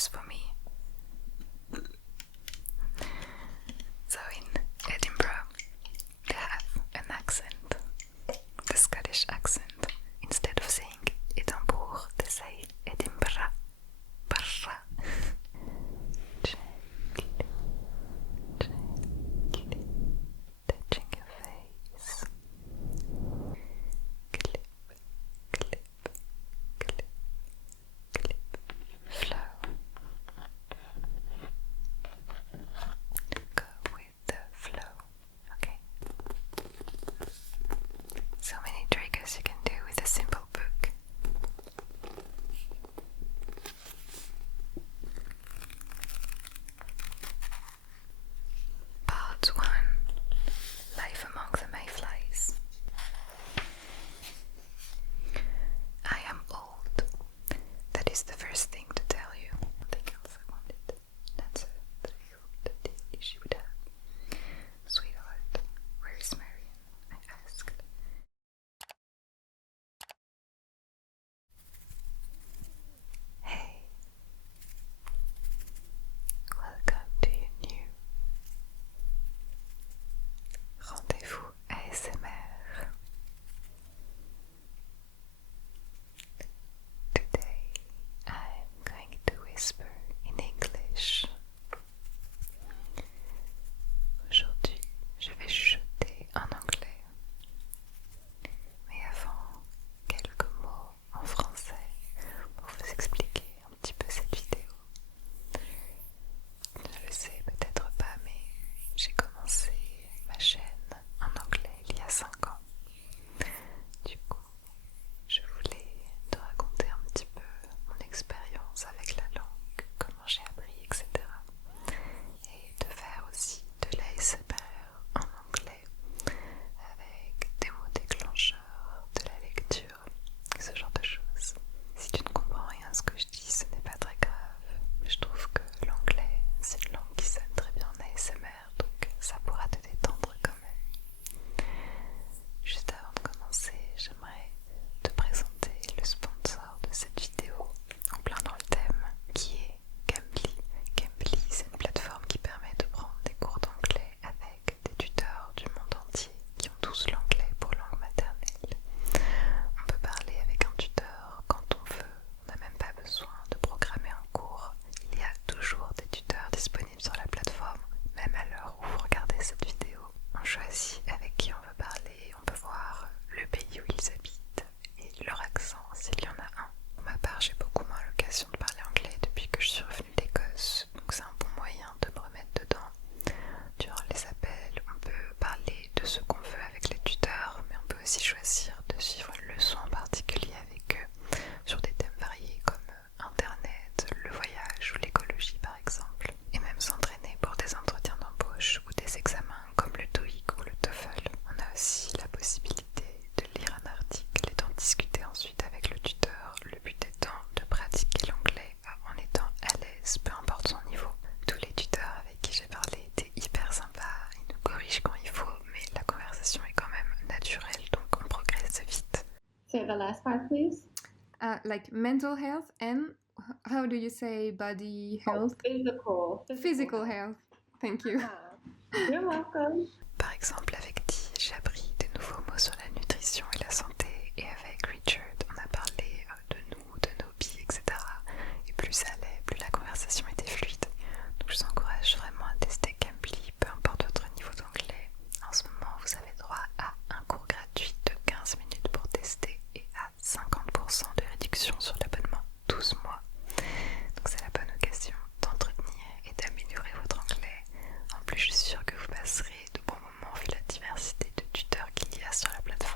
years for me. So in Edinburgh, they have an accent, the Scottish accent. Instead of saying Edinburgh, they say Edinburgh. Gently, gently, touching your face. Clip, clip, clip, clip. Flow. Go with the flow. Okay. So many triggers you can do with a simple book. Part 1. Life among the mayflies. I am old. That is the first thing to tell you. Nothing else I wanted. That's the deal she would have. Sweetheart, where is Marion? I asked. Hey. Welcome to your new Rendez-vous ASMR. Today I'm going to whisper in English. Aujourd'hui, je vais chuchoter en anglais. Mais avant, quelques mots en français pour vous expliquer un petit peu cette vidéo. Je le sais peut-être pas, mais j'ai commencé ma chaîne en anglais il y a 5 ans. Du coup, je voulais te raconter un petit peu mon expérience avec la langue, comment j'ai appris, etc. Et te faire aussi de l'ASMR en anglais avec des mots déclencheurs, de la lecture, ce genre de choses. Si tu ne comprends rien à ce que je dis, ce n'est pas très grave. Je trouve que l'anglais, c'est une langue qui sonne très bien en ASMR, donc ça pourra te détendre quand même. Juste avant de commencer, j'aimerais te présenter le sponsor de cette vidéo, en plein dans le thème, qui est Cambly. Cambly, c'est une plateforme qui permet de prendre des cours d'anglais avec des tuteurs du monde entier qui ont tous l'anglais pour langue maternelle. On peut parler avec un tuteur quand on veut, on n'a même pas besoin de programmer un cours. Il y a toujours des tuteurs disponibles sur la plateforme, même à l'heure où vous regardez cette vidéo. On choisit avec qui on veut parler, on peut voir le pays où ils habitent et leur accent s'il y en a un. Pour ma part, j'ai beaucoup moins l'occasion de parler anglais depuis que je suis revenue d'Écosse, donc c'est un bon moyen de me remettre dedans. Durant les appels, on peut parler de ce qu'on veut avec les tuteurs, mais on peut aussi choisir de suivre une leçon en particulier avec eux sur des thèmes variés comme Internet, le voyage ou l'écologie par exemple, et même s'entraîner pour des entretiens d'embauche ou des examens comme le TOEIC ou le TOEFL. On a aussi la possibilité de lire un article et d'en discuter ensuite avec le tuteur, le but étant de pratiquer l'anglais en étant à l'aise, peu importe son niveau. Tous les tuteurs avec qui j'ai parlé étaient hyper sympas, ils nous corrigent quand il faut, mais la conversation est quand même naturelle, donc on progresse vite. Say the last part, please. Like mental health and how do you say body health? Physical health. Thank you. You're welcome. Par exemple, avec Dee, j'ai appris de nouveaux mots sur la nutrition et la santé, et avec Richard, on a parlé de nous, de nos hobbies, etc. Et plus ça allait, plus la conversation était fluide. Donc je vous encourage vraiment à tester Cambly, peu importe votre niveau d'anglais. En ce moment, vous avez droit à un cours gratuit de 15 minutes pour tester et à 50% de réduction sur l'abonnement 12 mois. Donc c'est la bonne occasion d'entretenir et d'améliorer votre anglais. En plus, je suis sûre que vous passerez de bons moments vu la diversité de tuteurs qu'il y a sur la plateforme.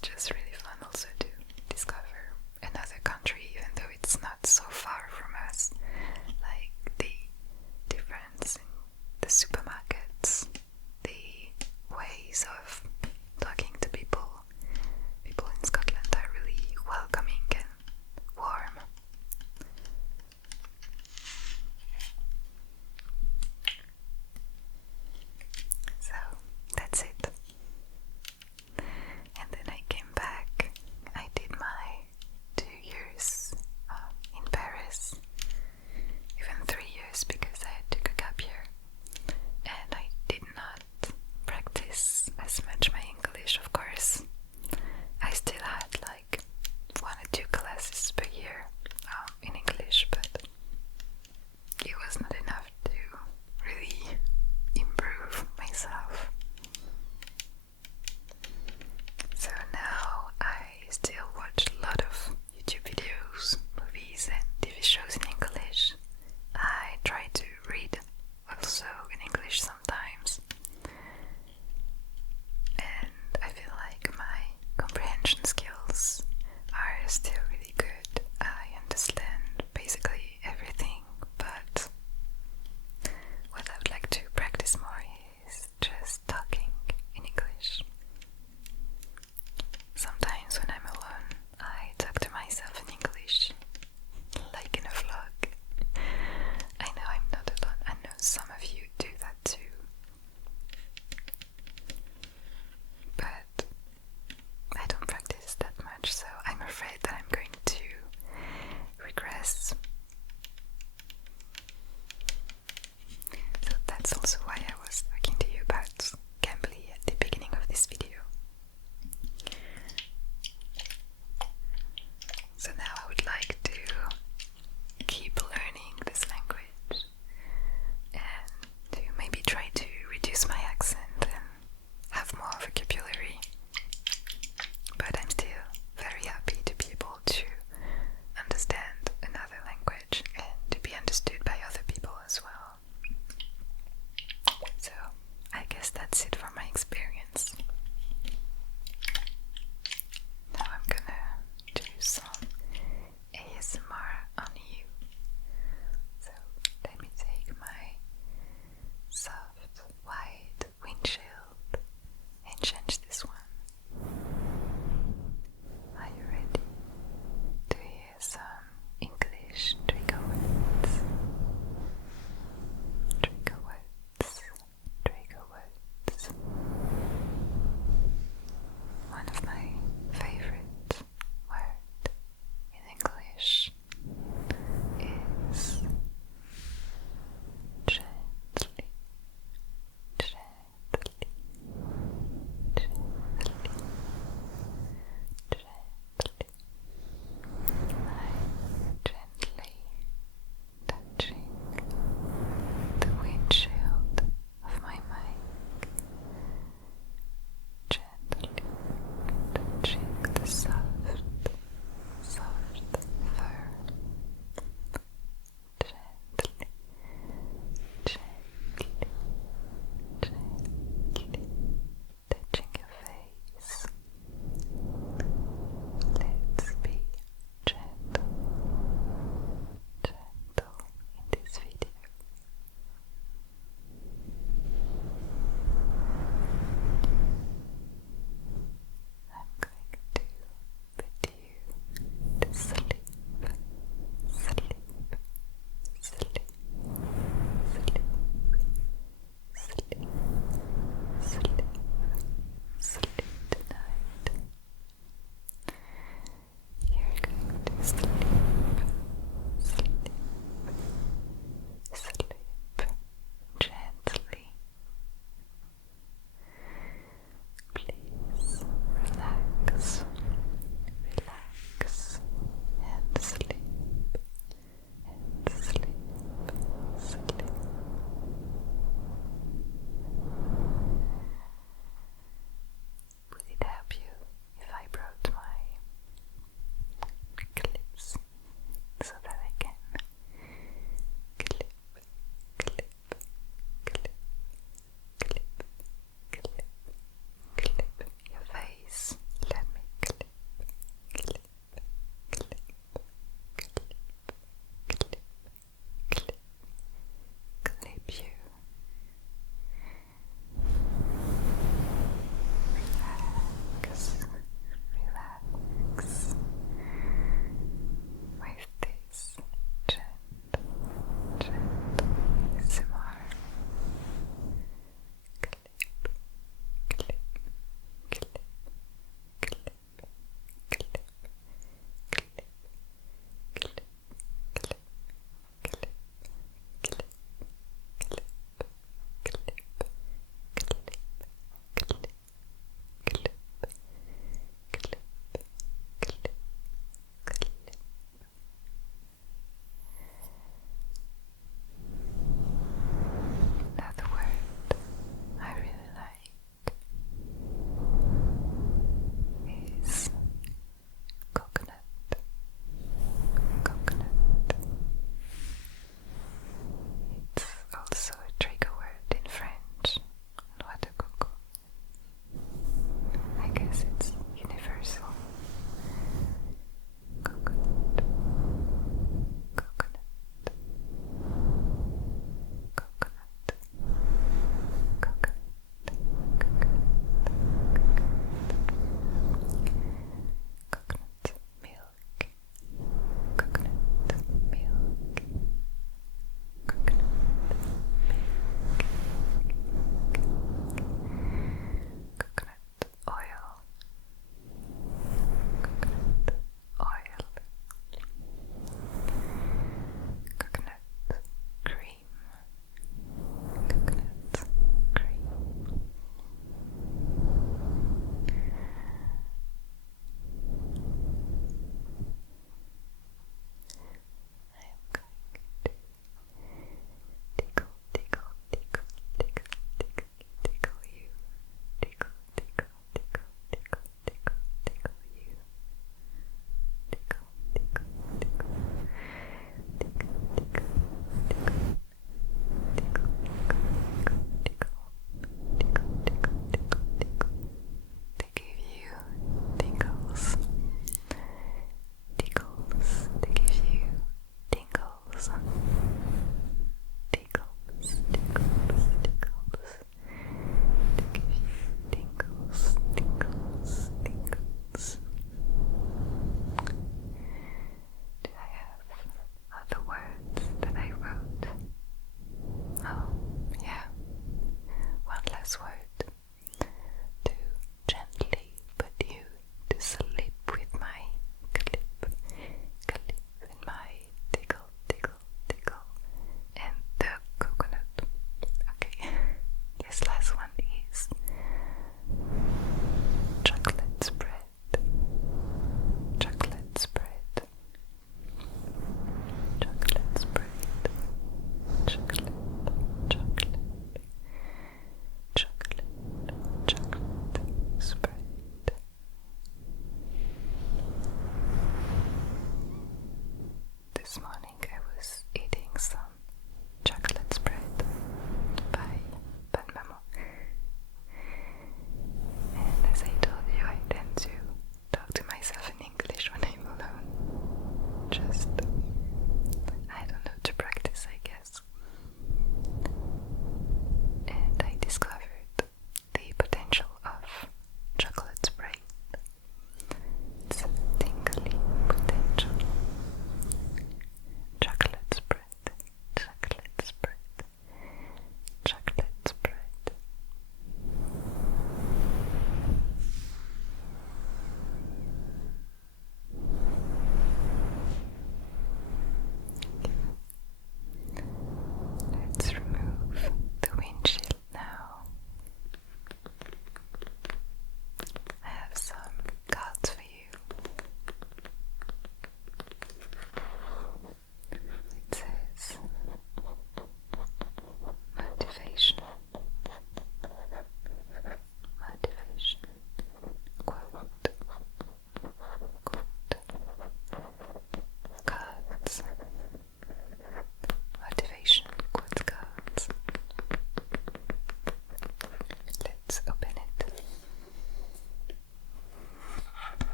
was just really fun also to discover another country, even though it's not so far from us. Like the difference in the supermarkets, the ways of talking to people. People in Scotland are really welcoming and warm. So that's it. And then I came back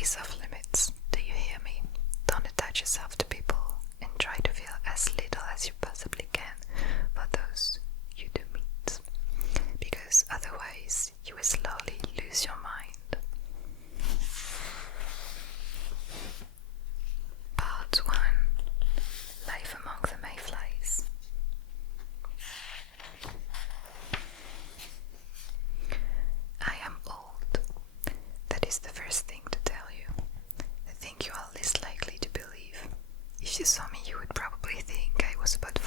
is off limits. Do you hear me? Don't attach yourself to people and try to feel as little as you possibly can for those you do meet, because otherwise you will slowly lose your mind. Part 1. Life among the mayflies. I am old. That is the first thing to tell you. The thing you are least likely to believe. If you saw me, you would probably think I was about